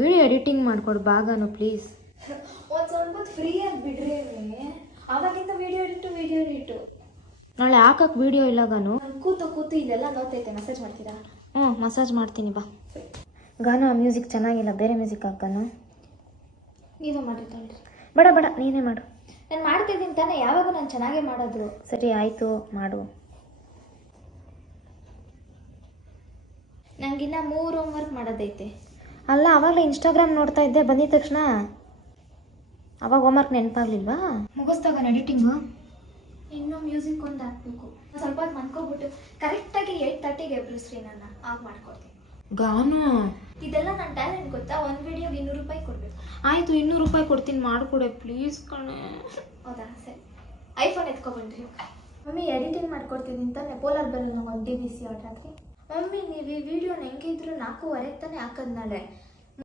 Video editing ಮಾಡ್ಕೊಡು ಬಾಗನು please. ಒಂದು ಸ್ವಲ್ಪ ಫ್ರೀ ಆಗಿ ಬಿಡ್ರಿ. ಅವಾಗಿಂದ ವಿಡಿಯೋ ಎಡಿಟು ನಾಳೆ ಹಾಕಕ್ಕೆ ವಿಡಿಯೋ ಇಲ್ಲಗಾನು. ಕೂತು ಇದೆಲ್ಲ ನೋಡ್ತೈತೆ. ಮೆಸೇಜ್ ಮಾಡ್ತೀರಾ? ಮಸಾಜ್ ಮಾಡ್ತೀನಿ ಬಾ. ಗಾನು ಆ ಮ್ಯೂಸಿಕ್ ಚೆನ್ನಾಗಿಲ್ಲ, ಬೇರೆ ಮ್ಯೂಸಿಕ್ ಹಾಕನು. ನೀವೇ ಮಾಡಿ ತಗೊಳ್ರಿ. ಬೇಡ ನೀನೇ ಮಾಡು. ನಾನು ಮಾಡ್ತಿದ್ದೀನಿ ತಾನೇ, ಯಾವಾಗೂ ನಾನು ಚೆನ್ನಾಗೇ ಮಾಡೋದು. ಸರಿ ಆಯಿತು ಮಾಡು. ನನಗಿನ್ನ 3 ಹೋಮ್ವರ್ಕ್ ಮಾಡೋದೈತೆ. ಅಲ್ಲ ಅವಾಗಲೇ ಇನ್ಸ್ಟಾಗ್ರಾಮ್ ನೋಡ್ತಾ ಇದ್ದೆ, ಬಂದಿದ ತಕ್ಷಣ ಅವಾಗ ಹೋಮ್ವರ್ಕ್ ನೆನಪಾಗ್ಲಿಲ್ವಾ? ಮುಗಿಸ್ತಾಗ ಎಡಿಟಿಂಗು. ಇನ್ನೂ ಮ್ಯೂಸಿಕ್ ಒಂದು ಹಾಕ್ಬೇಕು. ಸ್ವಲ್ಪ ಹೊತ್ತು ಮನ್ಕೋಬಿಟ್ಟು ಕರೆಕ್ಟಾಗಿ 8:30ಗೆ ಎಬ್ಬಿಸ್ರಿ ನನ್ನ, ಆಗ ಮಾಡ್ಕೊಡ್ತೀನಿ. ಗಾನು ಇದೆಲ್ಲ ನನ್ನ ಟ್ಯಾಲೆಂಟ್ ಗೊತ್ತಾ? ಒಂದು ವಿಡಿಯೋಗೆ 200 ರೂಪಾಯಿ ಕೊಡಬೇಕು. ಆಯಿತು 200 ರೂಪಾಯಿ ಕೊಡ್ತೀನಿ, ಮಾಡಿಕೊಡೆ ಪ್ಲೀಸ್ ಕಣೆ. ಹೌದಾ ಸರಿ. ಐಫೋನ್ ಎತ್ಕೊಬಂದ್ರಿ. ಮಮ್ಮಿ ಎಡಿಟಿಂಗ್ ಮಾಡ್ಕೊಡ್ತೀನಿ ಅಂತಾನೆ ಪೋಲಾರ್ ಬರಲ್ಲ, ಒಂದು DVC ಆರ್ಡ್ರ್ ಹಾಕಿ. ಮಮ್ಮಿ ನೀವು ಈ ವಿಡಿಯೋನ ಹೆಂಗಿದ್ರು 4:15 ತಾನೇ ಹಾಕೋದು ನಾಳೆ.